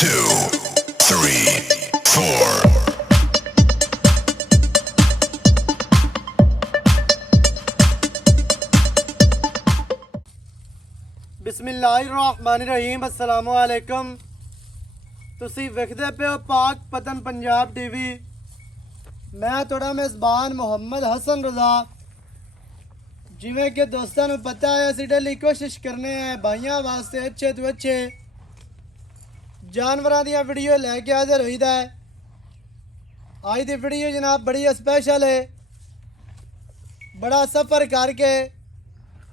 two, three, four. बिस्मिल्लाहिर्रहमानिर्रहीम अस्सलामु अलैकुम। तुसी वेखदे पे हो पाक पतन पंजाब टीवी। मैं थोड़ा मेज़बान मुहम्मद हसन रज़ा। जिमें कि दोस्तों को पता है असी डेली कोशिश करने हैं भाइयों वास्ते अच्छे तो अच्छे जानवरों दी वीडियो लैके हाजिर होईदा है। आज की वीडियो जनाब बड़ी स्पेशल है। बड़ा सफ़र करके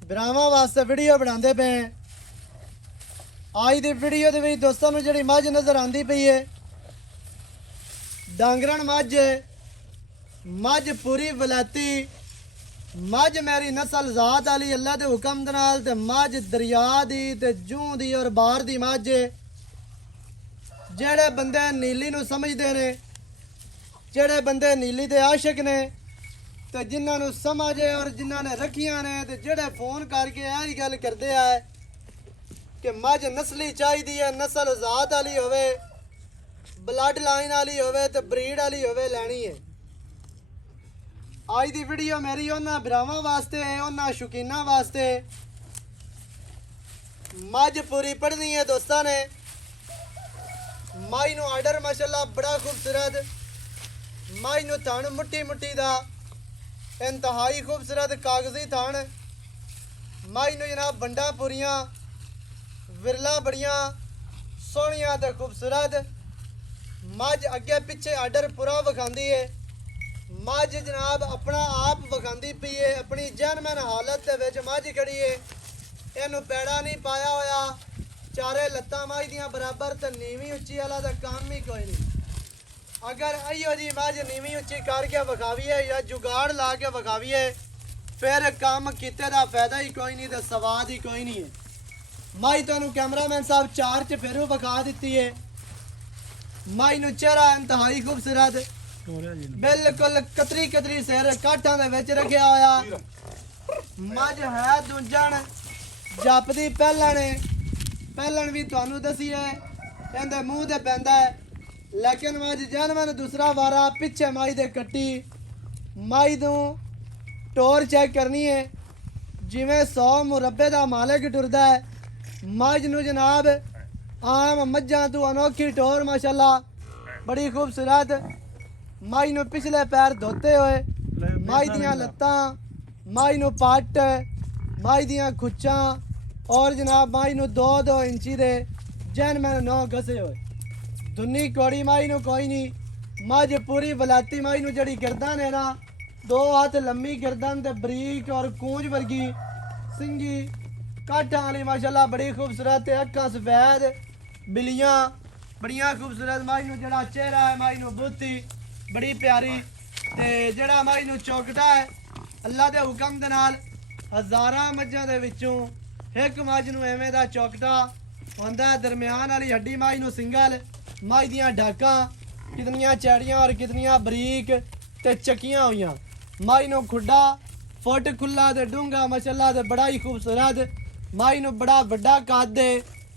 भरावां वास्ते वीडियो बनाते पे हैं। आज की वीडियो के दोस्तों को जी मझ नज़र आती पई है डांगरन मझ है। मझ पूरी वलैती मझ मेरी नस्ल ज़ात वाली अल्लाह के हुक्म दे नाल ते मझ दरिया दी ते जूं दी और बाहर दी मझ है। जेड़े बंदे नीली नूं समझदे ने, जेड़े बंदे नीली दे आशिक ने ते जिन्हां नूं समझ है और जिन्हां ने रखियां ने ते जेड़े फोन करके यही गल करदे आ कि मझ नस्ली चाहिदी है, नस्ल ज़ात वाली होवे, ब्लड लाइन वाली होवे ते ब्रीड वाली होवे लैनी है। आज की वीडियो मेरी उन्हां भरावां वास्ते है, उन्हां शौकीनां वास्ते। मझ पूरी पढ़नी है दोस्तों ने। माई नूं आर्डर माशाल्लाह बड़ा खूबसूरत। माई नूं थण मुट्टी मुट्टी दा इंतहाई खूबसूरत कागजी थण। माई नूं जनाब बंडा पूरियां विरला बड़ियां सोहनियां ते खूबसूरत। मझ अगे पिछे आर्डर पूरा विखांदी है। मझ जनाब अपना आप विखांदी पई है, अपनी जनमन हालत दे विच मझ खड़ी है। इहनूं पैड़ा नहीं पाया होया, चारे लत्तां मझ दियां बराबर ते नीवी उच्ची वाला तां काम ही कोई नहीं। अगर इहो जी मझ नीवी उच्ची करके विखावीए या जुगाड़ ला के विखावीए फिर काम कीते दा फायदा ही कोई नहीं ते सवाद ही कोई नहीं है। माई तुहानूं कैमरामैन साहब चार च फिर विखा दित्ती है। माई नूं चेहरा इंतहाई खूबसूरत, बिल्कुल कतरी कतरी सिर काठां दे विच रखिया होया। मझ है दूजण जपदी पहलण है। पहलण भी तुहानूं दसी है इहदे मूँह ते पैंदा है, लेकिन मझ जनमन दूसरा वारा पिछे माई दे कट्टी। माई नूं टोर चेक करनी है जिवें 100 मुरब्बे दा मालिक टुरदा है। मझ नूं जनाब आम मझां तू अनोखी टोर माशाल्लाह बड़ी खूबसूरत। माई नूं पिछले पैर धोते हुए, माई दियां लत्तां, माई नूं पट, माई दियां खुच्चां और जनाब माई नूं 2-2 इंची दे जैन मैंने 9 घसे हुए। दुनी कौड़ी माई नूं कोई नहीं। मझ पूरी वलाती माई नूं जड़ी गर्दन है ना 2 हाथ लम्मी गर्दन ते बरीक और कूंज वर्गी सिंगी काठां वाली माशाल्लाह बड़ी खूबसूरत। अक्खां सफेद बिलियां बड़ियां खूबसूरत। माई नूं जड़ा चेहरा है माई नूं बुत्ती बड़ी प्यारी ते जड़ा माई नूं चौकटा है अल्लाह दे हुक्म दे नाल हज़ारां मझां दे विचों एक मझ नूं एवें दा चौकटा होंदा है। दरम्यान वाली हड्डी माई नूं सिंगल। माई दियां ढाकां कितनियां चैड़ियां और कितनियां बरीक ते चकियां होईयां। माई नूं खुड्डा फुट खुला ते डूंगा माशाल्लाह ते बड़ा ही खूबसूरत। माई नूं बड़ा वड्डा कद है,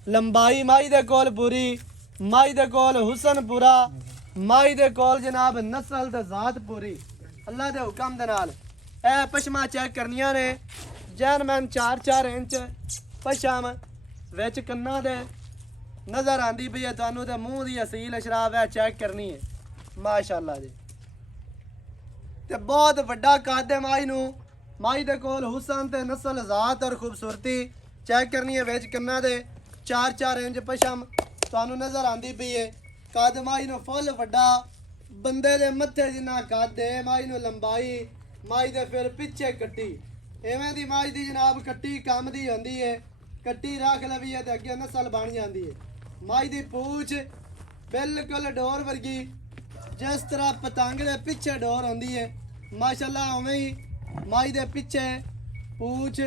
लंबाई माई दे कोल पूरी, माई दे कोल हुसन पूरा, माई दे कोल जनाब नस्ल ते ज़ात पूरी अल्लाह दे हुक्म दे नाल। ए पशमा चेक करनियां ने जैन मैन 4-4 इंच पशम विच कन्ना दे नज़र आंदी पई है तुहानूं ते मूँह दी असील अशराफ है चेक करनी है माशाल्लाह जी। ते बहुत वड्डा कद है माई नूं। माई दे कोल हुसन ते नस्ल ज़ात और खूबसूरती चेक करनी है। विच कन्ना दे 4-4 इंच पशम तुहानूं नज़र आंदी पई है। कद माई नूं फुल वड्डा बंदे दे मत्थे जिन्ना कद है। माई नूं लंबाई माई दे फिर पिछे कट्टी इवें दी माई दी जनाब कट्टी कम दी होंदी है। कट्टी रख लवी है ते अगे नस्ल बन जाती है। माई दी पूछ बिल्कुल डोर वर्गी जिस तरह पतंग दे पिछे डोर होंदी है माशाल्लाह उवें ही माई दे पिछे पूछ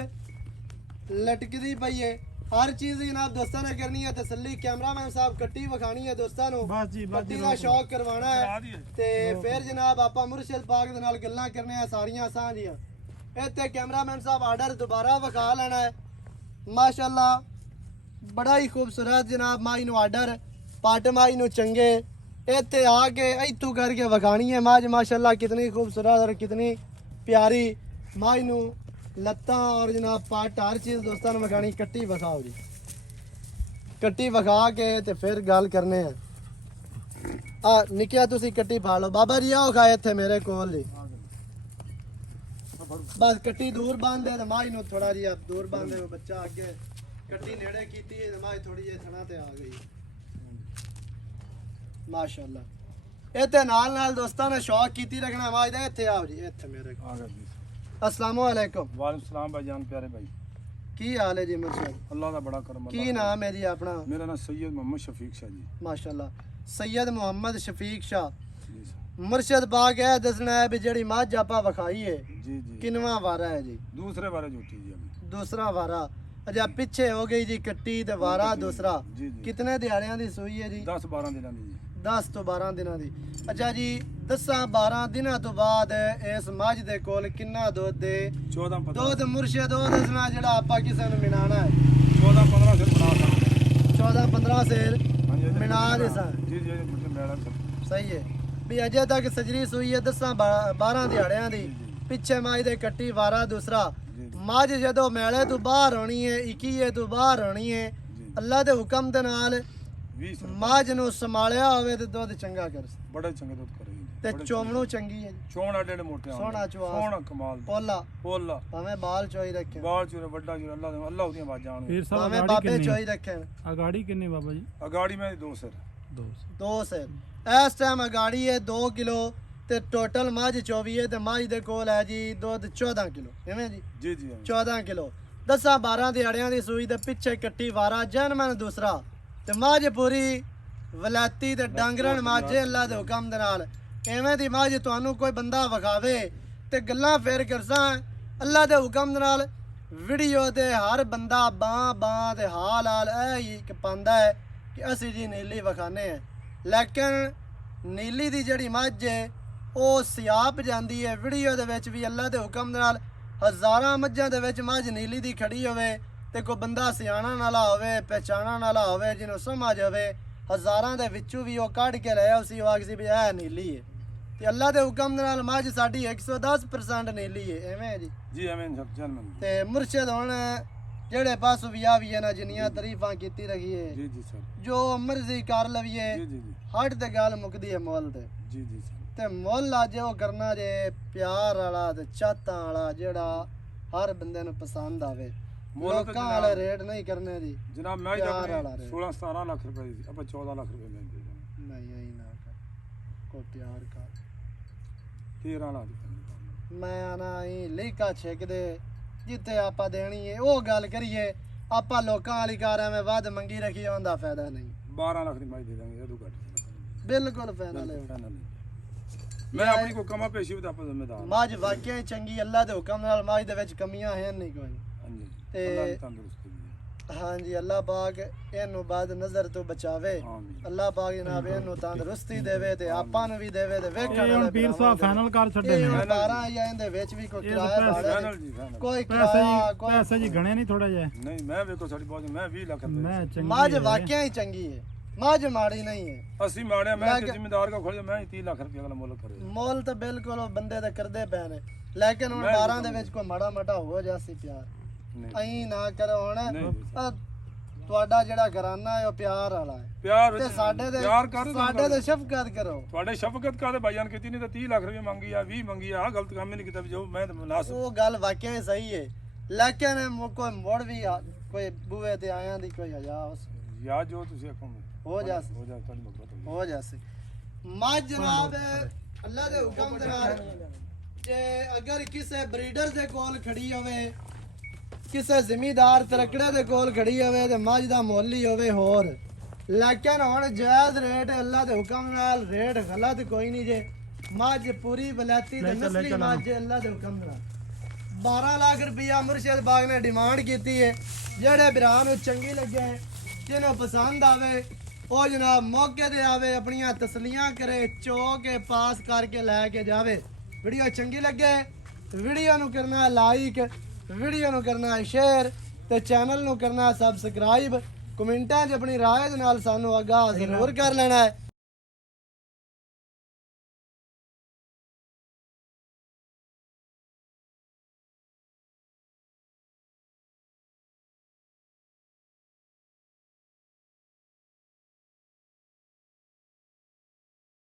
लटकदी पई है। हर चीज़ जनाब दोस्तों ने करनी है तसल्ली। कैमरामैन साहब कट्टी विखानी है दोस्तों नूं, कट्टी का शौक करवाना है ते फिर जनाब आपां मुर्शिद पाक दे नाल गल्लां करने आ सारियां सांझियां। इत्थे कैमरामैन साहब आर्डर दोबारा विखा लेना है माशाल्लाह बड़ा ही खूबसूरत जनाब माई नूं आर्डर ਪੱਟ ਮਾਈ ਨੂੰ ਚੰਗੇ ਇੱਥੇ ਆ ਕੇ ਇੱਥੋਂ ਕਰਕੇ ਵਿਖਾਣੀ ਹੈ ਮੱਝ ਮਾਸ਼ਾਅੱਲਾ ਕਿਤਨੀ ਖੂਬਸੂਰਤ ਔਰ ਕਿਤਨੀ ਪਿਆਰੀ ਮਾਈ ਨੂੰ ਲੱਤਾਂ ਔਰ ਜਨਾਬ ਪੱਟ ਹਰ ਚੀਜ਼ ਦੋਸਤਾਂ ਨੂੰ ਵਿਖਾਣੀ ਕੱਟੀ ਵਿਖਾਓ ਜੀ ਕੱਟੀ ਵਿਖਾ ਕੇ ਤੇ ਫਿਰ ਗੱਲ ਕਰਨੇ ਆ ਆ ਨਿੱਕਿਆ ਤੁਸੀਂ ਕੱਟੀ ਪਾ ਲਓ ਬਾਬਾ ਜੀ ਆਓ ਖਾਏ ਇੱਥੇ ਮੇਰੇ ਕੋਲ ਜੀ ਬਸ ਕੱਟੀ ਦੂਰ ਬੰਦੇ ਤੇ ਮਾਈ ਨੂੰ ਥੋੜਾ ਜਿਹਾ ਦੂਰ ਬੰਦੇ ਉਹ ਬੱਚਾ ਅੱਗੇ ਕੱਟੀ ਨੇੜੇ ਕੀਤੀ ਤੇ ਮਾਈ ਥੋੜੀ ਜਿਹੀ ਥਣਾ ਤੇ ਆ ਗਈ ਮਾਸ਼ਾਅੱਲਾ ਇੱਥੇ ਨਾਲ ਦੋਸਤਾਂ ਨੇ ਸ਼ੌਕ ਕੀਤੀ ਰੱਖਣਾ ਮਾਈ ਦਾ ਇੱਥੇ ਆਓ ਜੀ ਇੱਥੇ ਮੇਰੇ ਕੋਲ आ गए जी अस्सलामु अलैकुम वालेकुम सलाम भाईजान प्यारे भाई ਕੀ ਹਾਲ ਹੈ ਜੀ ਮੁਰਸ਼ਦ अल्लाह का बड़ा करम ਕੀ ਨਾਮ ਹੈ ਜੀ ਆਪਣਾ मेरा नाम सैयद मोहम्मद शफीक शाह जी ਮਾਸ਼ਾਅੱਲਾ ਸੈयद ਮੁਹੰਮਦ ਸ਼ਫੀਕ ਸ਼ਾਹ जी सर ਮੁਰਸ਼ਦ ਬਾਗ ਹੈ ਦੱਸਣਾ ਹੈ ਵੀ ਜਿਹੜੀ ਮੱਝ ਆਪਾਂ ਵਿਖਾਈ ਹੈ जी जी ਕਿੰਨਵਾਂ ਵਾਰਾ ਹੈ ਜੀ दूसरे बारे झूठी जी अभी ਦੂਸਰਾ ਵਾਰਾ ਅਜਾ ਪਿੱਛੇ ਹੋ ਗਈ ਜੀ ਕੱਟੀ ਤੇ ਵਾਰਾ ਦੂਸਰਾ जी जी ਕਿਤਨੇ ਦਿਹਾੜਿਆਂ ਦੀ ਸੂਈ ਹੈ ਜੀ 10-12 दिनों की जी 10 ਤੋਂ 12 ਦਿਨਾਂ ਦੀ ਅੱਛਾ ਜੀ 10-12 ਦਿਨਾਂ ਤੋਂ ਬਾਅਦ ਇਸ ਮੱਝ ਦੇ ਕੋਲ ਕਿੰਨਾ ਦੁੱਧ ਦੇ 14-15 ਦੁੱਧ ਮੁਰਸ਼ਦ ਉਹ ਦੱਸਣਾ ਜਿਹੜਾ ਆਪਾਂ ਕਿਸੇ ਨੂੰ ਮਿਲਾਣਾ ਹੈ 14-15 से बना सकते 14-15 ਸੇਰ हाँ जी मिला दे सा। जी जी मुझे मेरा सर ਸਹੀ ਹੈ ਵੀ ਅਜੇ ਤੱਕ ਸਜਰੀ ਸੂਈ ਹੈ 10-12 ਦਿਹਾੜਿਆਂ ਦੀ ਪਿੱਛੇ ਮੱਝ ਦੇ ਕੱਟੀ ਵਾਰਾ ਦੂਸਰਾ ਮੱਝ ਜਦੋਂ ਮੇਲੇ ਤੋਂ ਬਾਹਰ ਹੋਣੀ ਹੈ 21 ਤੋਂ ਬਾਹਰ ਹੋਣੀ ਹੈ ਅੱਲਾ ਦੇ ਹੁਕਮ ਦੇ ਨਾਲ 20 सर ਮੱਝ ਨੂੰ ਸੰਭਾਲਿਆ ਹੋਵੇ ਤੇ ਦੁੱਧ ਚੰਗਾ ਕਰ बड़े चंगे दूध करेगी ਤੇ ਚੋਮਣੂ ਚੰਗੀ ਹੈ ਜੀ चोण आडे मोटे आ सोहना चुआ। सोहना कमाल ਪੋਲਾ पोला ਭਾਵੇਂ ਬਾਲ ਚੋਈ ਰੱਖੇ बाल चूरे बड़ा चूरे अल्लाह उदियां आवाजां आउण ਫਿਰ ਸਾਹਿਬ ਭਾਵੇਂ ਅਗਾੜੀ ਬਾਬੇ ਕਿੰਨੀ ਚੋਈ ਰੱਖੇ ਅਗਾੜੀ ਕਿੰਨੀ ਬਾਬਾ ਜੀ अगाड़ी में 2 सर 2 ਦੋ ਸੇਰ ਇਸ ਟਾਈਮ ਅਗਾੜੀ ਹੈ 2 ਕਿਲੋ ਤੇ ਟੋਟਲ ਮੱਝ 24 ਹੈ ਤੇ ਮੱਝ ਦੇ ਕੋਲ ਹੈ ਜੀ ਦੁੱਧ 14 ਕਿਲੋ ਕਿਵੇਂ ਜੀ जी जी 14 ਕਿਲੋ 10-12 ਦਿਹਾੜਿਆਂ ਦੀ ਸੂਈ ਦੇ ਪਿੱਛੇ ਕੱਟੀ ਵਾਰਾ ਜਨਮਨ ਦੂਸਰਾ ਤੇ ਮੱਝ ਪੂਰੀ ਵਲਾਤੀ ਤੇ ਡਾਂਗਰਨ ਮਾਝੇ ਅੱਲਾ ਦੇ ਹੁਕਮ ਦੇ ਨਾਲ ਐਵੇਂ ਦੀ ਮੱਝ ਤੁਹਾਨੂੰ ਕੋਈ ਬੰਦਾ ਵਿਖਾਵੇ ਤੇ ਗੱਲਾਂ ਫੇਰ ਕਰਸਾਂ ਅੱਲਾ ਦੇ ਹੁਕਮ ਦੇ ਨਾਲ ਵੀਡੀਓ ਤੇ ਹਰ ਬੰਦਾ ਬਾਂ ਤੇ ਹਾਲ ਇਹ ਹੀ ਕਿ ਪਾਉਂਦਾ ਹੈ ਕਿ ਅਸੀਂ ਜੀ ਨੀਲੀ ਵਿਖਾਣੇ ਆ ਲੇਕਿਨ ਨੀਲੀ ਦੀ ਜਿਹੜੀ ਮੱਝ ਹੈ ਉਹ ਸਿਆਪ ਜਾਂਦੀ ਹੈ ਵੀਡੀਓ ਦੇ ਵਿੱਚ ਵੀ ਅੱਲਾ ਦੇ ਹੁਕਮ ਦੇ ਨਾਲ ਹਜ਼ਾਰਾਂ ਮੱਝਾਂ ਦੇ ਵਿੱਚ ਮੱਝ ਨੀਲੀ ਦੀ ਖੜੀ ਹੋਵੇ ਤੇ ਕੋਈ ਬੰਦਾ ਸਿਆਣਾ ਨਾਲਾ ਹੋਵੇ ਪਹਿਚਾਣਾ ਨਾਲਾ ਹੋਵੇ ਜਿਹਨੂੰ ਸਮਝ ਆਵੇ ਹਜ਼ਾਰਾਂ ਦੇ ਵਿੱਚੋਂ ਵੀ ਉਹ ਕੱਢ ਕੇ ਲਿਆ ਉਸੇ ਵਾਕ ਸੀ ਵੀ ਇਹ ਨੀਲੀ ਹੈ ਤੇ ਅੱਲਾ ਦੇ ਹੁਕਮ ਦੇ ਨਾਲ ਮੱਝ ਸਾਡੀ 110% ਨੀਲੀ ਹੈ ਐਵੇਂ ਹੈ ਜੀ जी हमें जन्म ਤੇ ਮੁਰਸ਼ਿਦ ਹੁਣ ਜਿਹੜੇ ਪਾਸੋਂ ਵੀ ਆ ਵੀ ਹੈ ਨਾ ਜਿੰਨੀਆਂ ਤਾਰੀਫਾਂ ਕੀਤੀ ਰਹੀ ਹੈ जी जी सर ਜੋ ਮਰਜ਼ੀ ਕਰ ਲਵੀਏ जी जी जी ਹੱਟ ਤੇ ਗੱਲ ਮੁੱਕਦੀ ਹੈ ਮੁੱਲ ਤੇ जी जी सर ਤੇ ਮੁੱਲ ਅੱਜ ਉਹ ਕਰਨਾ ਜੇ ਪਿਆਰ ਵਾਲਾ ਤੇ ਚਾਹਤਾਂ ਵਾਲਾ ਜਿਹੜਾ ਹਰ ਬੰਦੇ ਨੂੰ ਪਸੰਦ ਆਵੇ ਮੁੱਲ ਤਾਂ ਲੋਕਾਂ ਵਾਲੇ ਰੇਟ ਨਹੀਂ ਕਰਨੇ ਜੀ जनाब मैं प्यार वाला रे। 16-17 लाख रुपए दी अब 14 लाख रुपए लेंगे ਨਹੀਂ ਆਈ ਨਾ ਕਰ ਕੋ ਪਿਆਰ ਕਰ 13 लाख दी ਮੈਂ ਆਣਾ ਹੀ ਲੇਕਾ ਛੇਕਦੇ ਜਿੱਥੇ ਆਪਾਂ ਦੇਣੀ ਹੈ ਉਹ ਗੱਲ ਕਰੀਏ ਆਪਾਂ ਲੋਕਾਂ ਵਾਲੀ ਕਾਰ ਐਵੇਂ ਵੱਧ ਮੰਗੀ ਰੱਖੀ ਉਹਦਾ ਫਾਇਦਾ ਨਹੀਂ 12 लाख दी माई दे देंगे ये घट ਬਿਲਕੁਲ ਫਾਇਦਾ ਨਹੀਂ मैं अपनी को कमा पेशी भी आप जिम्मेदार ਮੱਝ ਵਾਕਿਆ ਹੀ ਚੰਗੀ ਅੱਲਾ ਦੇ ਹੁਕਮ ਨਾਲ ਮੱਝ ਦੇ ਵਿੱਚ ਕਮੀਆਂ ਹੈ ਨਹੀਂ ਕੋਈ हां जी ਤੇ अल्लाह ने तंदुरुस्त की ਹਾਂਜੀ ਅੱਲਾ ਪਾਕ ਇਹਨੂੰ ਬਾਦ ਨਜ਼ਰ ਤੋਂ ਬਚਾਵੇ आमीन ਅੱਲਾ ਪਾਕ ਜਨਾਬ ਇਹਨੂੰ ਤੰਦਰੁਸਤੀ ਦੇਵੇ ਤੇ ਆਪਾਂ ਨੂੰ ਵੀ ਦੇਵੇ ਤੇ ਵੇਖਣ ਇਹ ਹੁਣ ਪੀਰ ਸਾਹਿਬ ਫਾਈਨਲ ਕਰ ਛੱਡੇ ਇਹ ਨੇ ਹੁਣ 12 ਜਾਂ ਇਹਦੇ ਵਿੱਚ ਵੀ ਕੋਈ ਇਹ ਕਿਰਾਇਆ ਤਾਂ ਭਾੜਾ फाइनल जी फाइनल ਕੋਈ ਪੈਸੇ ਕਿਰਾਇਆ ਜੀ ਕੋਈ ਪੈਸੇ ਜੀ ਗਣੇ ਨਹੀਂ ਥੋੜਾ ਜਿਹਾ नहीं मैं देखो साडी बहुत मैं 20 लाख रुपए ਮੈਂ ਚੰਗੀ ਮੱਝ ਹੈ। ਵਾਕਿਆ ਹੀ ਚੰਗੀ ਹੈ ਮੱਝ ਮਾੜੀ ਨਹੀਂ ਹੈ 80 माड़े मैं मैं- जिम्मेदार का खोल मैं 30 लाख रुपए अगला मुल्क करे ਮੁੱਲ ਤਾਂ ਬਿਲਕੁਲ ਉਹ ਬੰਦੇ ਦੇ ਕਰਦੇ ਪਏ ਨੇ ਲੇਕਿਨ ਹੁਣ ਮੈਂ 12 ਦੇ ਵਿੱਚ ਕੋਈ ਮਾੜਾ ਮਾਟਾ ਹੋ ਜਾਸੀ ਪਿਆਰ नहीं ਅਹੀਂ ਨਾ ਕਰੋ ਹੁਣ नहीं ਆਹ ਤੁਹਾਡਾ ਜਿਹੜਾ ਘਰਾਨਾ ਹੈ ਉਹ ਪਿਆਰ ਵਾਲਾ ਹੈ प्यार ਤੇ ਸਾਡੇ ਦੇ प्यार कर ਸਾਡੇ ਦੇ ਸ਼ਫਕਤ ਕਰੋ ਤੁਹਾਡੇ ਸ਼ਫਕਤ ਕਾਦੇ ਭਾਈਜਾਨ ਕੀਤੀ ਨਹੀਂ ਤਾਂ 30 ਲੱਖ ਰੁਪਏ ਮੰਗੀ ਆ 20 ਮੰਗੀ ਆ ਗਲਤ ਕੰਮ ਹੀ ਨਹੀਂ ਕੀਤਾ ਵੀ ਜੋ ਮੈਂ ਤਾਂ ਮੁਨਾਸਿਬ ਉਹ ਗੱਲ ਵਾਕਿਆ ਹੀ ਸਹੀ ਹੈ ਲੇਕਿਨ ਕੋਈ ਮੋੜ ਵੀ ਕੋਈ ਬੂਏ ਤੇ ਆਇਆਂ ਦੀ ਕੋਈ ਹਜਾ ਯਾ ਜੋ ਤੁਸੀਂ ਆਖੋ ਹੋ ਜਾ ਹੋ ਜਾ ਤੁਹਾਡੀ ਮੁਹੱਬਤ ਹੋ ਹੋ ਜਾਸੀ ਮੱਝ ਜਨਾਬ ਅੱਲਾ ਦੇ ਹੁਕਮ ਦੇ ਨਾਲ ਜੇ ਅਗਰ ਕਿਸੇ ਬਰੀਡਰ ਦੇ ਕੋਲ ਖੜੀ ਹੋਵੇ ਕਿਸੇ ਜ਼ਿਮੀਦਾਰ ਤਰਕੜੇ ਦੇ ਕੋਲ ਖੜੀ ਹੋਵੇ ਤੇ ਮੱਝ ਦਾ ਮੁੱਲ ਹੀ ਹੋਵੇ ਹੋਰ ਲੇਕਿਨ ਹੁਣ ਜਾਇਜ਼ ਰੇਟ ਅੱਲਾ ਦੇ ਹੁਕਮ ਨਾਲ ਰੇਟ ਗਲਤ ਕੋਈ ਨਹੀਂ ਜੇ ਮੱਝ ਪੂਰੀ ਬਲਾਤੀ ਤੇ ਨਸਲੀ ਮੱਝ ਅੱਲਾ ਦੇ ਹੁਕਮ ਨਾਲ 12 ਲੱਖ ਰੁਪਇਆ ਮੁਰਸ਼ਿਦ ਬਾਗ ਨੇ ਡਿਮਾਂਡ ਕੀਤੀ ਹੈ ਜਿਹੜੇ ਭਰਾ ਨੂੰ ਚੰਗੀ ਲੱਗੇ ਜਿਹਨੂੰ ਪਸੰਦ ਆਵੇ ਉਹ ਜਨਾਬ ਮੌਕੇ ਤੇ ਆਵੇ ਆਪਣੀਆਂ ਤਸਲੀਆਂ ਕਰੇ ਚੋ ਕੇ ਪਾਸ ਕਰਕੇ ਲੈ ਕੇ ਜਾਵੇ ਵੀਡੀਓ ਚੰਗੀ ਲੱਗੇ ਵੀਡੀਓ ਨੂੰ ਕਰਨਾ ਲਾਈਕ ਵੀਡੀਓ ਨੂੰ ਕਰਨਾ ਸ਼ੇਅਰ ਤੇ ਚੈਨਲ ਨੂੰ ਕਰਨਾ ਸਬਸਕ੍ਰਾਈਬ ਕਮੈਂਟਾਂ 'ਚ ਆਪਣੀ ਰਾਏ ਦੇ ਨਾਲ ਸਾਨੂੰ ਆਗਾਹ ਜ਼ਰੂਰ ਕਰ ਲੈਣਾ ਹੈ।